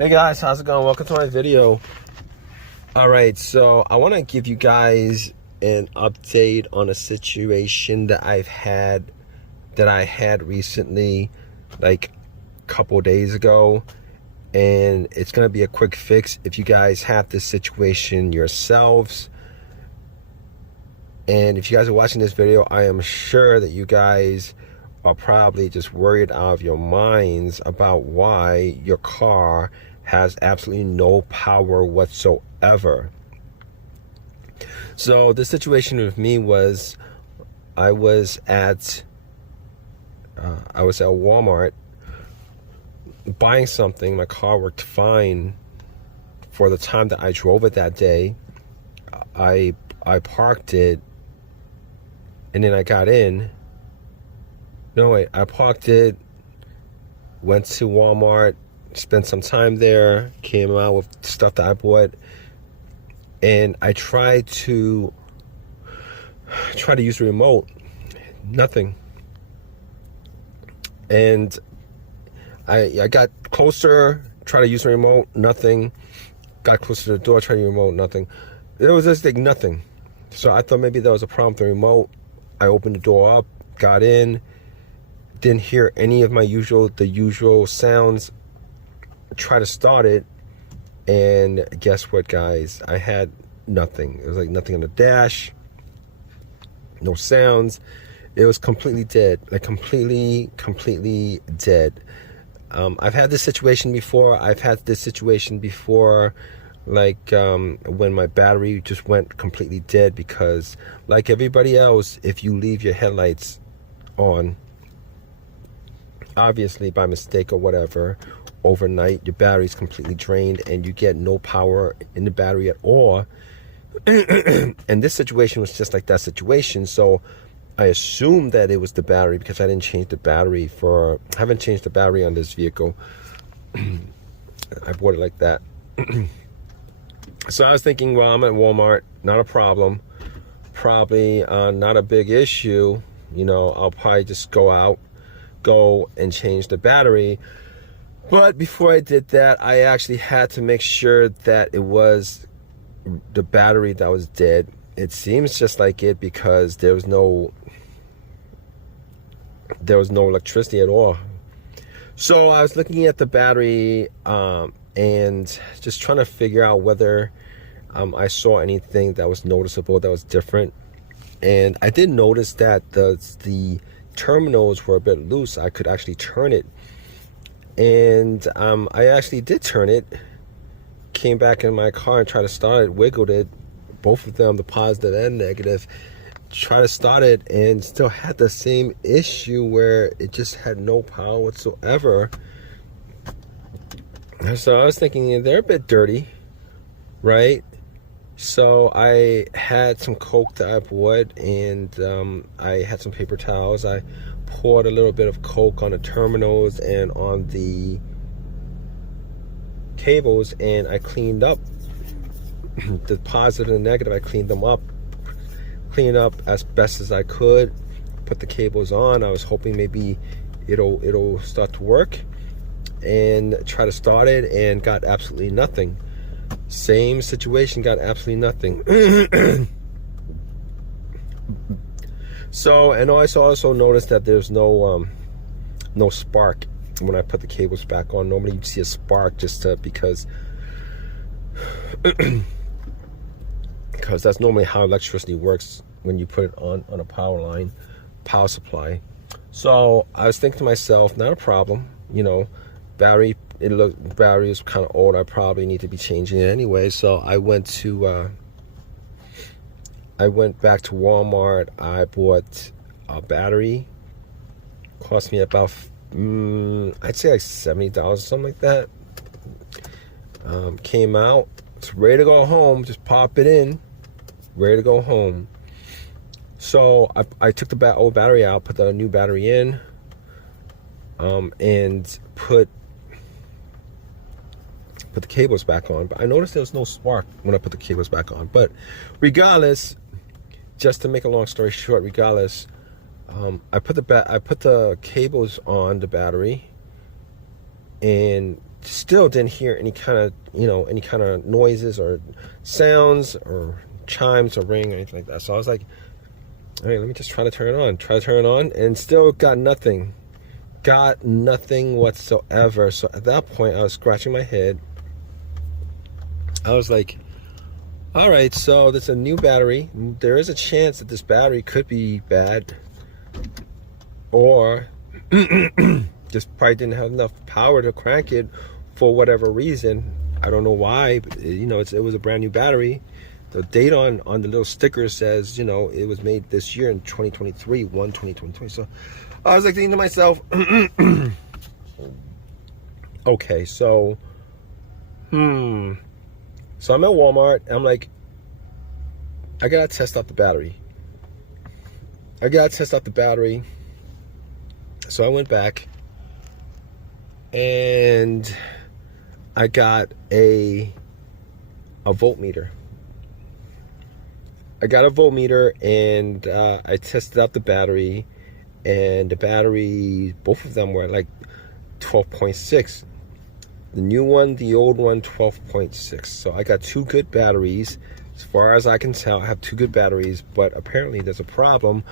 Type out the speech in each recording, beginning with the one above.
Hey guys, how's it going? Welcome to my video. Alright, so I want to give you guys an update on a situation that I had recently, like a couple days ago, and it's going to be a quick fix if you guys have this situation yourselves. And if you guys are watching this video, I am sure that you guys are probably just worried out of your minds about why your car has absolutely no power whatsoever. So the situation with me was I was at Walmart buying something. My car worked fine for the time that I drove it that day. I parked it, and then I got in. No, wait, I parked it, went to Walmart, spent some time there, came out with stuff that I bought, and I tried to use the remote. Nothing. And I got closer, tried to use the remote, nothing. Got closer to the door, tried to use the remote, nothing. It was just like nothing. So I thought maybe there was a problem with the remote. I opened the door up, got in, didn't hear any of the usual sounds. Try to start it, and guess what, guys? I had nothing. It was like nothing on the dash, no sounds. It was completely dead, like completely dead. I've had this situation before. Like when my battery just went completely dead, because like everybody else, if you leave your headlights on, obviously by mistake or whatever, overnight your battery's completely drained and you get no power in the battery at all. And this situation was just like that situation. So I assumed that it was the battery, because I haven't changed the battery on this vehicle. I bought it like that. So I was thinking, well, I'm at Walmart, not a problem, probably not a big issue, you know, I'll probably just go and change the battery. But before I did that, I actually had to make sure that it was the battery that was dead. It seems just like it, because there was no electricity at all. So I was looking at the battery and just trying to figure out whether I saw anything that was noticeable, that was different. And I did notice that the terminals were a bit loose. I could actually turn it, and I actually did turn it, came back in my car and tried to start it, wiggled it, both of them, the positive and negative, tried to start it, and still had the same issue where it just had no power whatsoever. So I was thinking, they're a bit dirty, right? So I had some Coke that I bought, and I had some paper towels. I poured a little bit of Coke on the terminals and on the cables, and I cleaned up the positive and negative. I cleaned up as best as I could, put the cables on. I was hoping maybe it'll start to work, and try to start it, and got absolutely nothing. Same situation, got absolutely nothing. So, and I also noticed that there's no spark when I put the cables back on. Normally you'd see a spark just because that's normally how electricity works when you put it on a power supply. So I was thinking to myself, not a problem, you know, battery is kind of old. I probably need to be changing it anyway. So I went back to Walmart. I bought a battery. Cost me about I'd say like $70, something like that. Came out, it's ready to go home. Just pop it in, ready to go home. So I took the old battery out, put the new battery in, and put the cables back on. But I noticed there was no spark when I put the cables back on. But regardless, just to make a long story short, regardless, I put the cables on the battery, and still didn't hear any kind of, any kind of noises or sounds or chimes or ring or anything like that. So I was like, all right, let me just try to turn it on, and still got nothing whatsoever. So at that point, I was scratching my head. I was like, all right, so there's a new battery. There is a chance that this battery could be bad, or just probably didn't have enough power to crank it for whatever reason. I don't know why, but it was a brand new battery. The date on the little sticker says, it was made this year in 2023, 2023. So I was like thinking to myself, okay, so, so I'm at Walmart, and I'm like, I gotta test out the battery. So I went back, and I got a voltmeter. And I tested out the battery, and the battery, both of them were like 12.6. The new one, the old one, 12.6. So I got two good batteries. As far as I can tell, I have two good batteries, but apparently there's a problem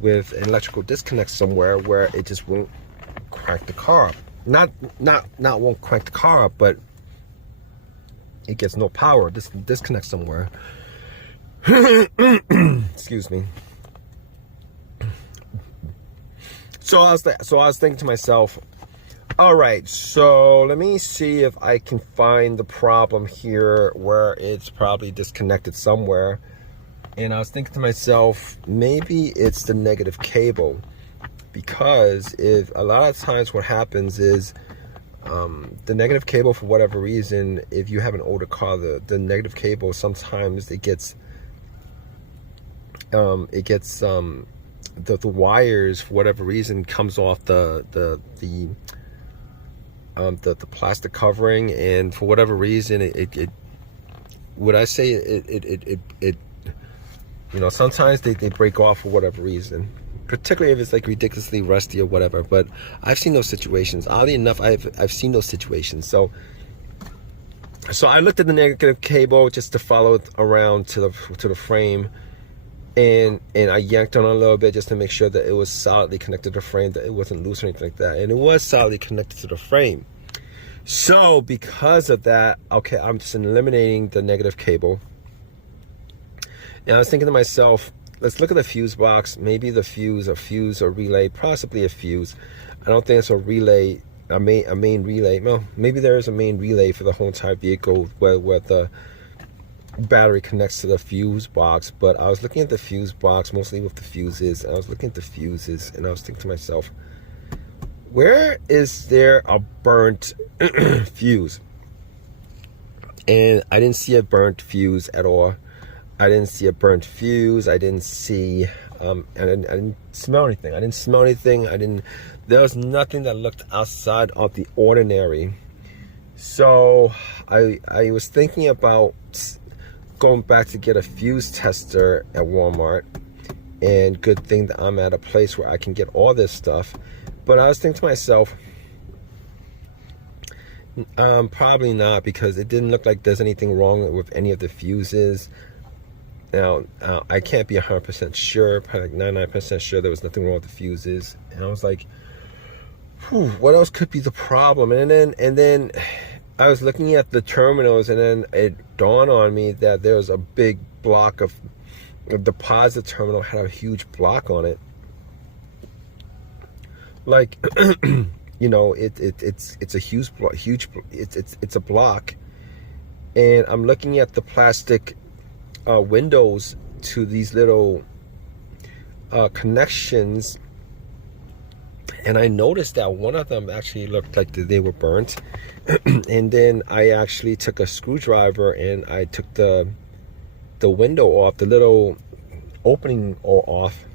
with an electrical disconnect somewhere where it just won't crank the car up. Not won't crank the car up, but it gets no power. Disconnect somewhere. Excuse me. So I was thinking to myself, all right, so let me see if I can find the problem here where it's probably disconnected somewhere. And I was thinking to myself, maybe it's the negative cable, because if a lot of times what happens is the negative cable, for whatever reason, if you have an older car, the negative cable, sometimes it gets the wires, for whatever reason, comes off the plastic covering, and for whatever reason it sometimes they break off for whatever reason, particularly if it's like ridiculously rusty or whatever. But I've seen those situations. Oddly enough, I've seen those situations. So I looked at the negative cable just to follow it around to the frame, and I yanked on it a little bit just to make sure that it was solidly connected to the frame, that it wasn't loose or anything like that. And it was solidly connected to the frame. So because of that, okay, I'm just eliminating the negative cable. And I was thinking to myself, let's look at the fuse box. Maybe the fuse or relay, possibly a fuse. I don't think it's a relay, a main relay. Well, maybe there is a main relay for the whole entire vehicle where the battery connects to the fuse box. But I was looking at the fuse box, mostly with the fuses. I was looking at the fuses, and I was thinking to myself, where is there a burnt fuse? And I didn't see a burnt fuse at all. I didn't see a burnt fuse. I didn't see, I didn't smell anything. There was nothing that looked outside of the ordinary. So I was thinking about going back to get a fuse tester at Walmart. And good thing that I'm at a place where I can get all this stuff. But I was thinking to myself, probably not, because it didn't look like there's anything wrong with any of the fuses. Now, I can't be 100% sure, probably like 99% sure there was nothing wrong with the fuses. And I was like, what else could be the problem? And then I was looking at the terminals, and then it dawned on me that there was a big block of the deposit terminal had a huge block on it. Like, it's a huge it's a block. And I'm looking at the plastic windows to these little connections, and I noticed that one of them actually looked like they were burnt. And then I actually took a screwdriver and I took the window off, the little opening off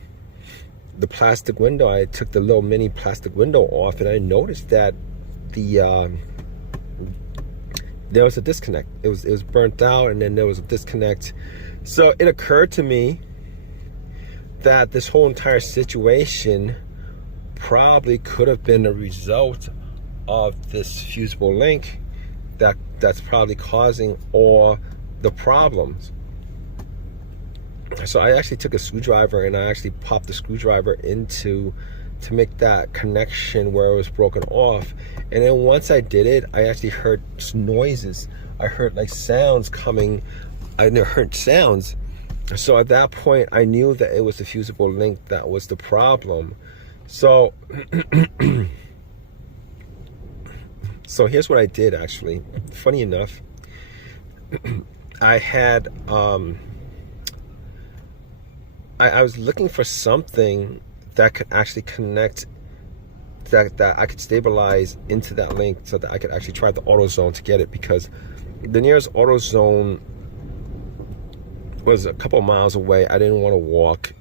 the plastic window. I took the little mini plastic window off, and I noticed that there was a disconnect. It was burnt out, and then there was a disconnect. So it occurred to me that this whole entire situation probably could have been a result of this fusible link that's probably causing all the problems. So I actually took a screwdriver and I actually popped the screwdriver into to make that connection where it was broken off. And then once I did it, I actually heard noises. I heard like sounds coming. I heard sounds. So at that point, I knew that it was the fusible link that was the problem. So, so here's what I did actually. Funny enough, I had, I was looking for something that could actually connect, that I could stabilize into that link so that I could actually try the AutoZone to get it, because the nearest AutoZone was a couple miles away. I didn't want to walk.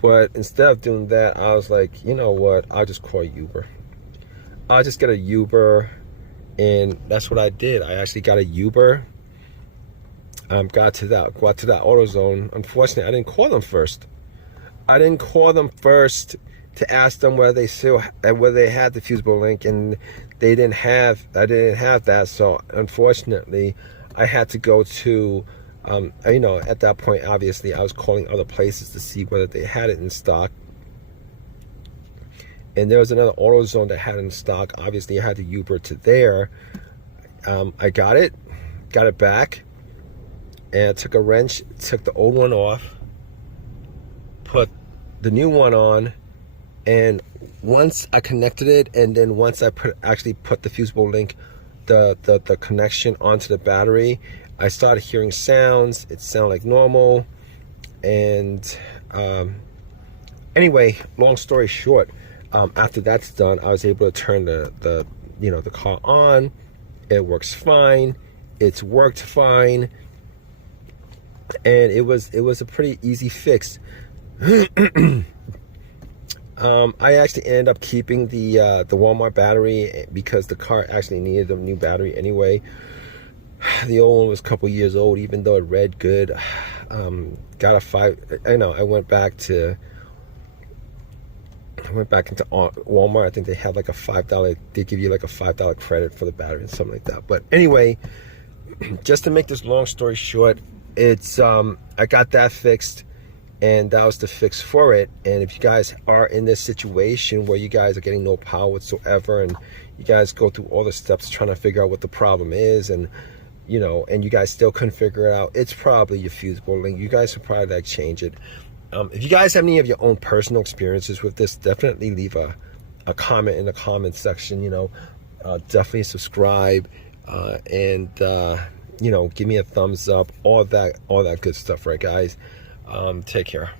But instead of doing that, I was like, you know what? I'll just call Uber. I'll just get a Uber. And that's what I did. I actually got a Uber. Got to that AutoZone. Unfortunately, I didn't call them first. I didn't call them first to ask them whether they had the fusible link, and I didn't have that. So unfortunately, I had to go to, you know, at that point, obviously, I was calling other places to see whether they had it in stock. And there was another AutoZone that had it in stock. Obviously, I had to Uber to there. I got it back, and I took a wrench, took the old one off, put the new one on, and once I connected it, and then once I actually put the fusible link, the connection onto the battery, I started hearing sounds. It sounded like normal. And anyway, long story short, after that's done, I was able to turn the car on. It works fine. It's worked fine, and it was a pretty easy fix. I actually ended up keeping the Walmart battery because the car actually needed a new battery anyway. The old one was a couple years old, even though it read good. Got a 5. I know. I went back into Walmart. I think they had like a $5. They give you like a $5 credit for the battery and something like that. But anyway, just to make this long story short, it's I got that fixed, and that was the fix for it. And if you guys are in this situation where you guys are getting no power whatsoever, and you guys go through all the steps trying to figure out what the problem is, and you know, and you guys still couldn't figure it out, it's probably your fusible link. You guys should probably like change it. If you guys have any of your own personal experiences with this, definitely leave a comment in the comment section. You know, definitely subscribe, and you know, give me a thumbs up, all that good stuff, right guys? Take care.